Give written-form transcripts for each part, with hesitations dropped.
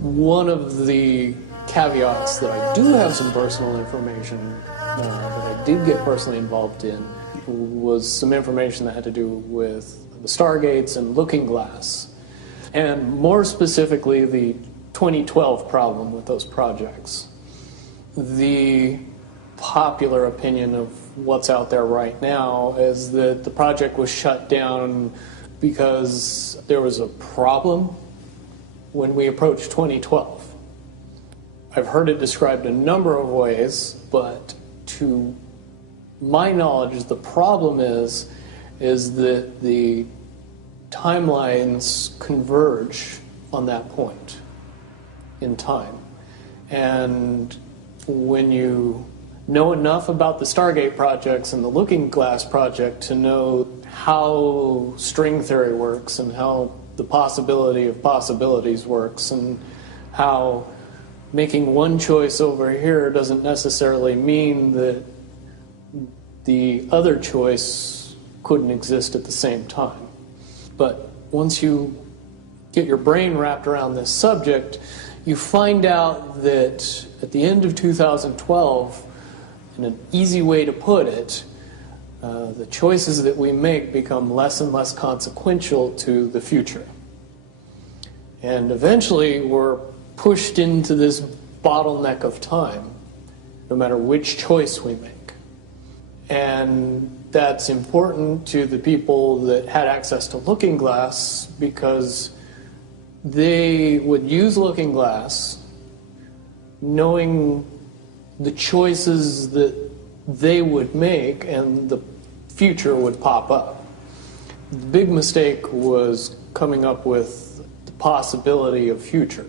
One of the caveats that I do have some personal information that I did get personally involved in was some information that had to do with the Stargates and Looking Glass, and more specifically the 2012 problem with those projects. The popular opinion of what's out there right now is that the project was shut down because there was a problem when we approached 2012. I've heard it described a number of ways, but to my knowledge, the problem is that the timelines converge on that point in time. And when you know enough about the Stargate projects and the Looking Glass project to know how string theory works and how the possibility of possibilities works and how making one choice over here doesn't necessarily mean that the other choice couldn't exist at the same time. But once you get your brain wrapped around this subject, you find out that at the end of 2012, in an easy way to put it, the choices that we make become less and less consequential to the future. And eventually we're pushed into this bottleneck of time, no matter which choice we make. And that's important to the people that had access to Looking Glass because they would use Looking Glass knowing the choices that they would make and the future would pop up. The big mistake was coming up with the possibility of future.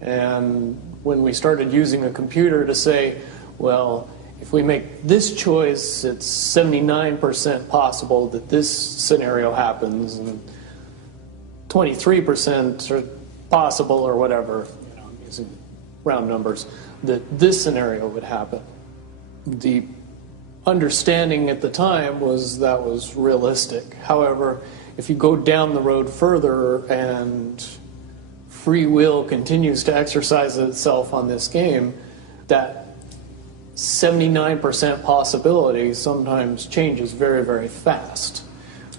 And when we started using a computer to say, well, if we make this choice, it's 79% possible that this scenario happens, and 23% are possible, or whatever, I'm using round numbers, that this scenario would happen. The understanding at the time was that was realistic. However, if you go down the road further and free will continues to exercise itself on this game, that 79% possibility sometimes changes very, very fast.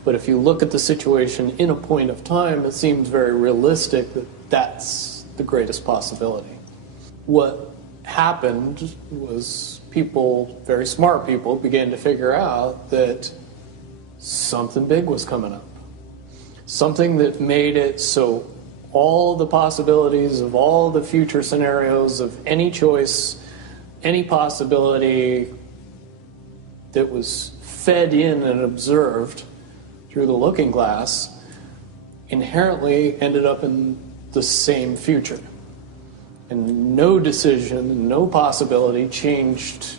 But if you look at the situation in a point of time, it seems very realistic that that's the greatest possibility. What happened was people, very smart people, began to figure out that something big was coming up. Something that made it so all the possibilities of all the future scenarios of any choice, any possibility that was fed in and observed through the Looking Glass inherently ended up in the same future. And no decision, no possibility changed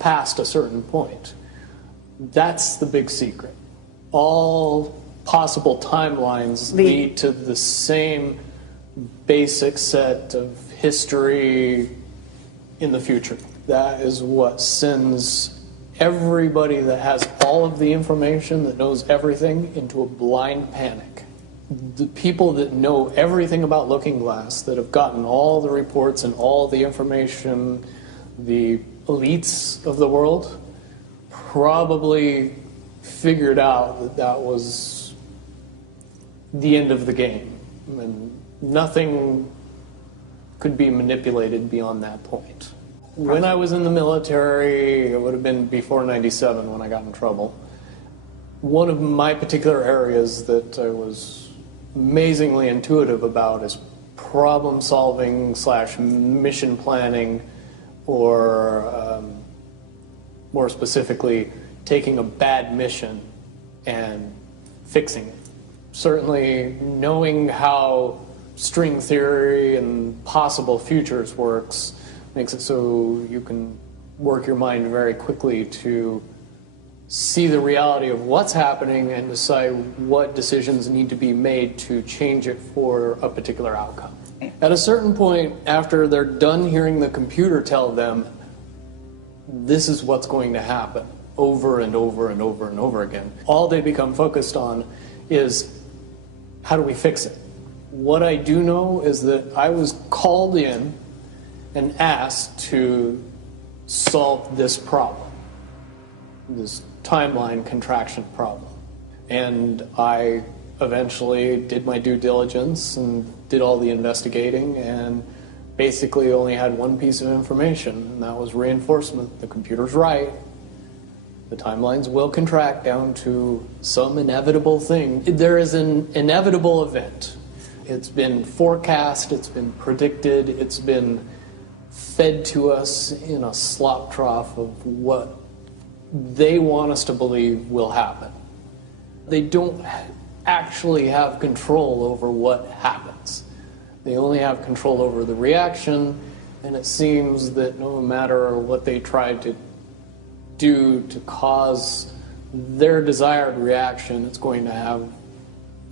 past a certain point. That's the big secret. All possible timelines lead to the same basic set of history in the future. That is what sends everybody that has all of the information, that knows everything, into a blind panic. The people that know everything about Looking Glass, that have gotten all the reports and all the information, the elites of the world, probably figured out that that was the end of the game. And nothing could be manipulated beyond that point. When I was in the military, it would have been before '97 when I got in trouble. One of my particular areas that I was amazingly intuitive about is problem solving / mission planning, or more specifically, taking a bad mission and fixing it. Certainly knowing how string theory and possible futures works makes it so you can work your mind very quickly to see the reality of what's happening and decide what decisions need to be made to change it for a particular outcome. At a certain point, after they're done hearing the computer tell them this is what's going to happen over and over and over and over again, all they become focused on is how do we fix it? What I do know is that I was called in and asked to solve this problem, this timeline contraction problem. And I eventually did my due diligence and did all the investigating and basically only had one piece of information, and that was reinforcement. The computer's right. The timelines will contract down to some inevitable thing. There is an inevitable event. It's been forecast, it's been predicted, it's been fed to us in a slop trough of what they want us to believe will happen. They don't actually have control over what happens. They only have control over the reaction, and it seems that no matter what they try to do to cause their desired reaction, it's going to have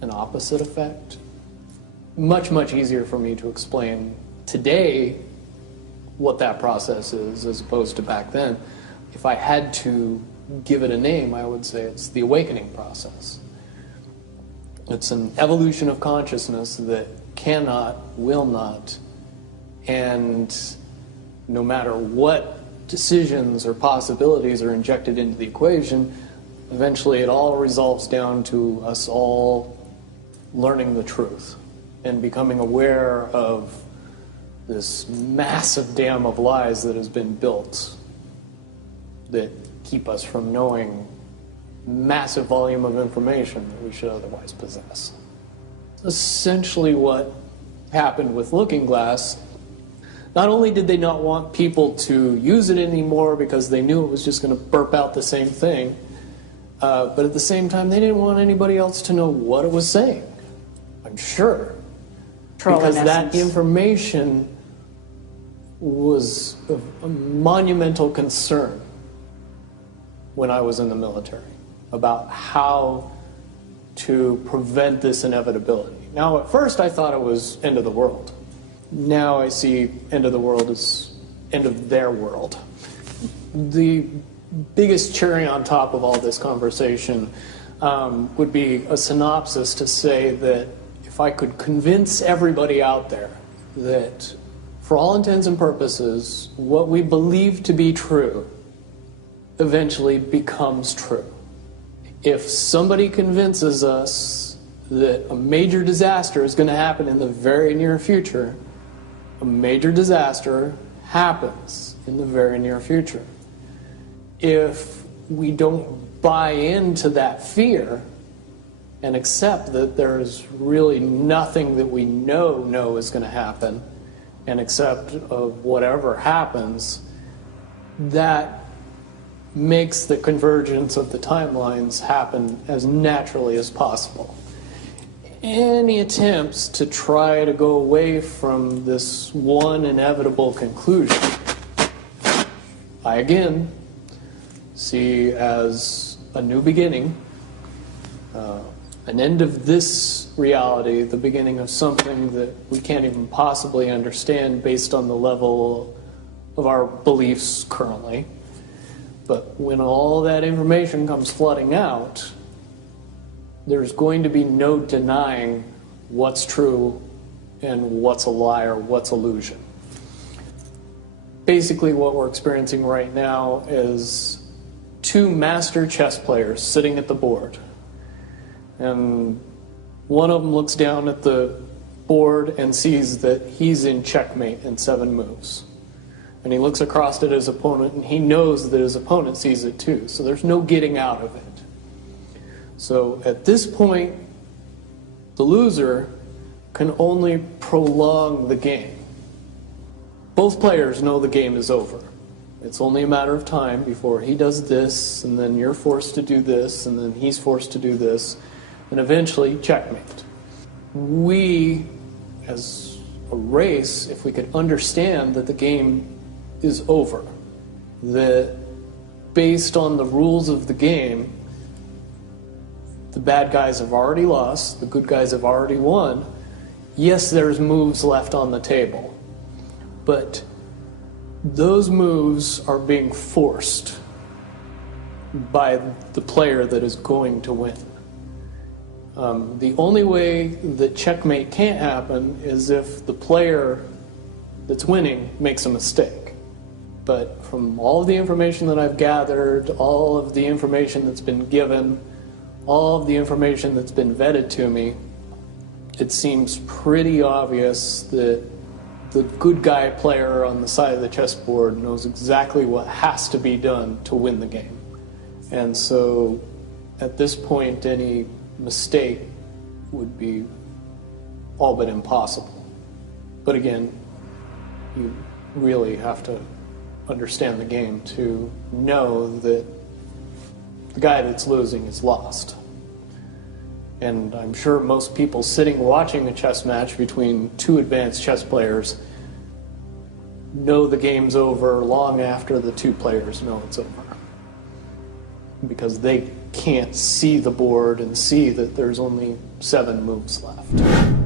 an opposite effect. Much, much easier for me to explain today what that process is as opposed to back then. If I had to give it a name, I would say it's the awakening process. It's an evolution of consciousness that cannot, will not, and no matter what decisions or possibilities are injected into the equation, eventually it all resolves down to us all learning the truth and becoming aware of this massive dam of lies that has been built that keep us from knowing massive volume of information that we should otherwise possess. Essentially what happened with Looking Glass, not only did they not want people to use it anymore because they knew it was just going to burp out the same thing, but at the same time they didn't want anybody else to know what it was saying, I'm sure. Because that information was of a monumental concern when I was in the military about how to prevent this inevitability. Now, at first I thought it was end of the world. Now I see end of the world as end of their world. The biggest cherry on top of all this conversation would be a synopsis to say that if I could convince everybody out there that for all intents and purposes, what we believe to be true eventually becomes true. If somebody convinces us that a major disaster is going to happen in the very near future, a major disaster happens in the very near future. If we don't buy into that fear and accept that there's really nothing that we know is going to happen, and accept of whatever happens, that makes the convergence of the timelines happen as naturally as possible. Any attempts to try to go away from this one inevitable conclusion, I again see as a new beginning, an end of this reality, the beginning of something that we can't even possibly understand based on the level of our beliefs currently. But when all that information comes flooding out, there's going to be no denying what's true and what's a lie or what's illusion. Basically what we're experiencing right now is two master chess players sitting at the board. And one of them looks down at the board and sees that he's in checkmate in 7 moves. And he looks across at his opponent and he knows that his opponent sees it too. So there's no getting out of it. So at this point, the loser can only prolong the game. Both players know the game is over. It's only a matter of time before he does this, and then you're forced to do this, and then he's forced to do this, and eventually checkmate. We, as a race, if we could understand that the game is over, that based on the rules of the game, the bad guys have already lost, the good guys have already won. Yes, there's moves left on the table, but those moves are being forced by the player that is going to win. The only way that checkmate can't happen is if the player that's winning makes a mistake. But from all of the information that I've gathered, all of the information that's been given, all of the information that's been vetted to me, it seems pretty obvious that the good guy player on the side of the chessboard knows exactly what has to be done to win the game. And so at this point, any mistake would be all but impossible. But again, you really have to understand the game to know that the guy that's losing is lost. And I'm sure most people sitting watching a chess match between two advanced chess players know the game's over long after the two players know it's over, because they can't see the board and see that there's only 7 moves left.